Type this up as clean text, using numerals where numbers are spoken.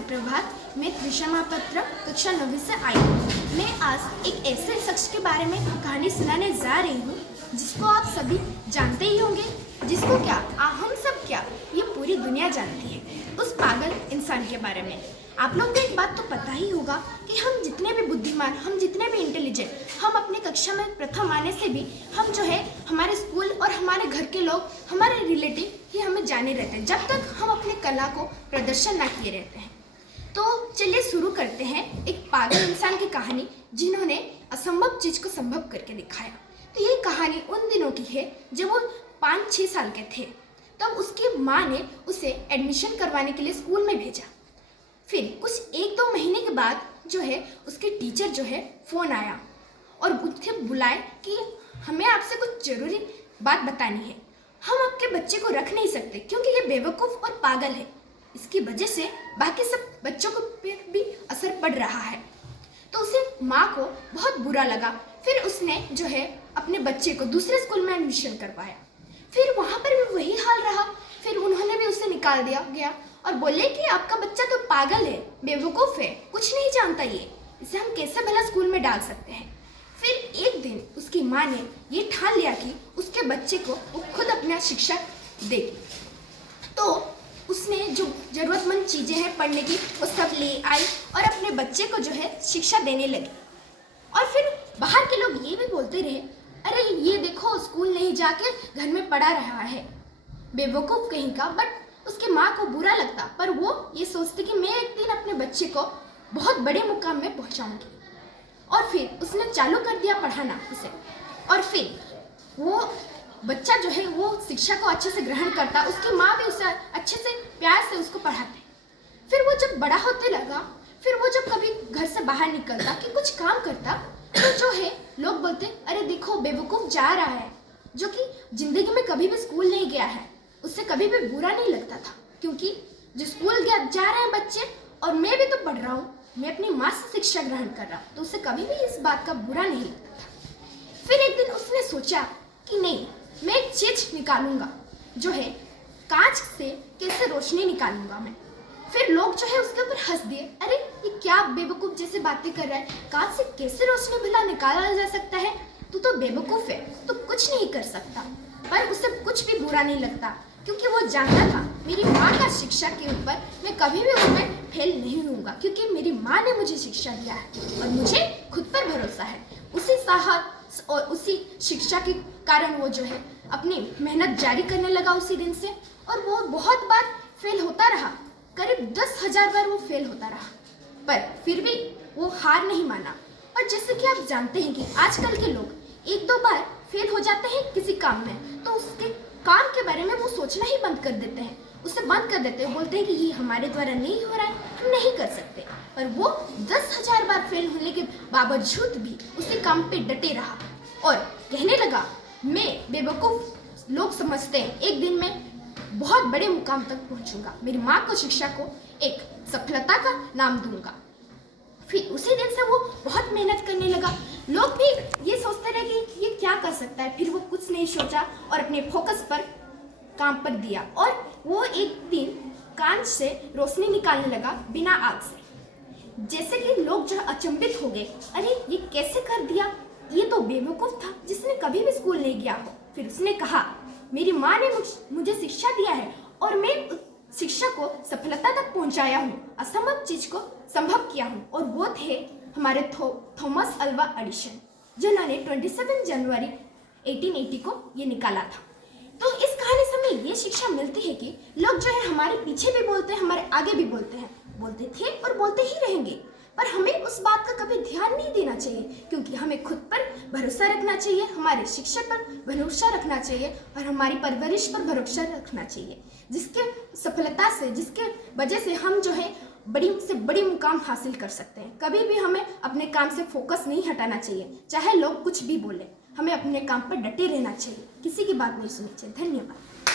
सुप्रभात। मैं त्रिशा महापात्र कक्षा 9वीं से आई हूँ। मैं आज एक ऐसे शख्स के बारे में कहानी सुनाने जा रही हूँ जिसको आप सभी जानते ही होंगे। जिसको क्या हम सब क्या ये पूरी दुनिया जानती है, उस पागल इंसान के बारे में। आप लोग को एक बात तो पता ही होगा कि हम जितने भी बुद्धिमान, हम जितने भी इंटेलिजेंट, हम अपने कक्षा में प्रथम आने से भी हम जो है हमारे स्कूल और हमारे घर के लोग, हमारे रिलेटिव ही हमें जाने रहते हैं जब तक हम अपने कला को प्रदर्शन ना किए रहते हैं। तो चलिए शुरू करते हैं एक पागल इंसान की कहानी जिन्होंने असंभव चीज को संभव करके दिखाया। तो ये कहानी उन दिनों की है जब वो 5-6 साल के थे। तब उसकी माँ ने उसे एडमिशन करवाने के लिए स्कूल में भेजा। फिर कुछ 1-2 महीने के बाद जो है उसके टीचर जो है फ़ोन आया और उसे बुलाए कि हमें आपसे कुछ ज़रूरी बात बतानी है। हम आपके बच्चे को रख नहीं सकते क्योंकि ये बेवकूफ़ और पागल है। इसकी वजह से बाकी सब बच्चों को पर भी असर पड़ रहा है। तो उसे माँ को बहुत बुरा लगा। फिर उसने जो है अपने बच्चे को दूसरे स्कूल में एडमिशन करवाया। फिर वहाँ पर भी वही हाल रहा। फिर उन्होंने भी उसे निकाल दिया गया और बोले कि आपका बच्चा तो पागल है, बेवकूफ़ है, कुछ नहीं जानता इसे हम कैसे भला स्कूल में डाल सकते हैं। फिर एक दिन उसकी माँ ने ये ठान लिया कि उसके बच्चे को वो खुद अपना शिक्षा देगी। तो उसने जो ज़रूरतमंद चीज़ें हैं पढ़ने की वो सब ले आई और अपने बच्चे को जो है शिक्षा देने लगी। और फिर बाहर के लोग ये भी बोलते रहे, अरे ये देखो स्कूल नहीं जाके घर में पढ़ा रहा है, बेवकूफ़ कहीं का। बट उसकी माँ को बुरा लगता, पर वो ये सोचती कि मैं एक दिन अपने बच्चे को बहुत बड़े मुकाम में पहुँचाऊँगी। और फिर उसने चालू कर दिया पढ़ाना उसे। और फिर वो बच्चा जो है वो शिक्षा को अच्छे से ग्रहण करता, उसकी माँ भी उसे अच्छे से प्यार से उसको पढ़ाती। फिर वो जब बड़ा होते लगा, फिर वो जब कभी घर से बाहर निकलता कि कुछ काम करता, तो जो है लोग बोलते, अरे देखो बेवकूफ़ जा रहा है, जो कि ज़िंदगी में कभी भी स्कूल नहीं गया है। उससे कभी भी बुरा नहीं लगता था क्योंकि जो स्कूल जा रहे हैं बच्चे और मैं भी तो पढ़ रहा हूँ, मैं अपनी माँ से शिक्षा ग्रहण कर रहा हूँ, तो उसे कभी भी इस बात का बुरा नहीं लगता था। फिर एक दिन उसने सोचा कि नहीं, मैं एक चीज निकालूंगा, जो है कांच से कैसे रोशनी निकालूंगा मैं। फिर लोग जो है उसके ऊपर हंस दिए, अरे ये क्या बेवकूफ़ जैसे बातें कर रहा है, कांच से कैसे रोशनी भला निकाला जा सकता है, तू तो बेवकूफ़ है, तो कुछ नहीं कर सकता। पर उसे कुछ भी बुरा नहीं लगता क्योंकि वो जानता था मेरी माँ का शिक्षा के ऊपर मैं कभी भी उसमें फेल नहीं होऊंगा क्योंकि मेरी माँ ने मुझे शिक्षा दिया है और मुझे खुद पर भरोसा है। उसी साहस और उसी शिक्षा के कारण वो जो है अपनी मेहनत जारी करने लगा उसी दिन से। और वो बहुत बार फेल होता रहा, करीब 10,000 बार वो फेल होता रहा, पर फिर भी वो हार नहीं माना। और जैसे कि आप जानते हैं कि आजकल के लोग 1-2 बार फेल हो जाते हैं किसी काम में, तो उसके काम के बारे में वो सोचना ही बंद कर देते हैं, उसे बंद कर देते हैं, बोलते हैं कि ये हमारे द्वारा नहीं हो रहा है, हम नहीं कर सकते। पर वो 10,000 बार फेल होने के बावजूद भी उसी काम पे डटे रहा और कहने लगा, मैं बेवकूफ़ लोग समझते हैं, एक दिन मैं बहुत बड़े मुकाम तक पहुंचूंगा, मेरी माँ को शिक्षा को एक सफलता का नाम दूंगा। फिर उसी दिन से वो बहुत मेहनत करने लगा। लोग भी ये सोचते रहे कि ये क्या कर सकता है, फिर वो कुछ नहीं सोचा और अपने फोकस पर काम पर दिया और वो एक दिन कांच से रोशनी निकालने लगा बिना आग से। जैसे कि लोग जो अचंभित हो गए, अरे ये कैसे कर दिया, ये तो बेवकूफ़ था जिसने कभी भी स्कूल नहीं गया हो। फिर उसने कहा, मेरी माँ ने मुझे शिक्षा दिया है और मैं शिक्षा को सफलता तक पहुंचाया हूँ, असंभव चीज को संभव किया हूँ। और वो थे हमारे थॉमस अल्वा एडिसन, जिन्होंने 27 जनवरी 1880 को ये निकाला था। तो इस कहानी से हमें ये शिक्षा मिलती है कि लोग जो है हमारे पीछे भी बोलते हैं, हमारे आगे भी बोलते हैं, बोलते थे और बोलते ही रहेंगे, पर हमें उस बात का कभी ध्यान नहीं देना चाहिए क्योंकि हमें खुद पर भरोसा रखना चाहिए, हमारे शिक्षक पर भरोसा रखना चाहिए और हमारी परवरिश पर भरोसा रखना चाहिए, जिसके सफलता से, जिसके वजह से हम जो है बड़ी से बड़ी मुकाम हासिल कर सकते हैं। कभी भी हमें अपने काम से फोकस नहीं हटाना चाहिए, चाहे लोग कुछ भी बोले, हमें अपने काम पर डटे रहना चाहिए, किसी की बात नहीं सुननी चाहिए। धन्यवाद।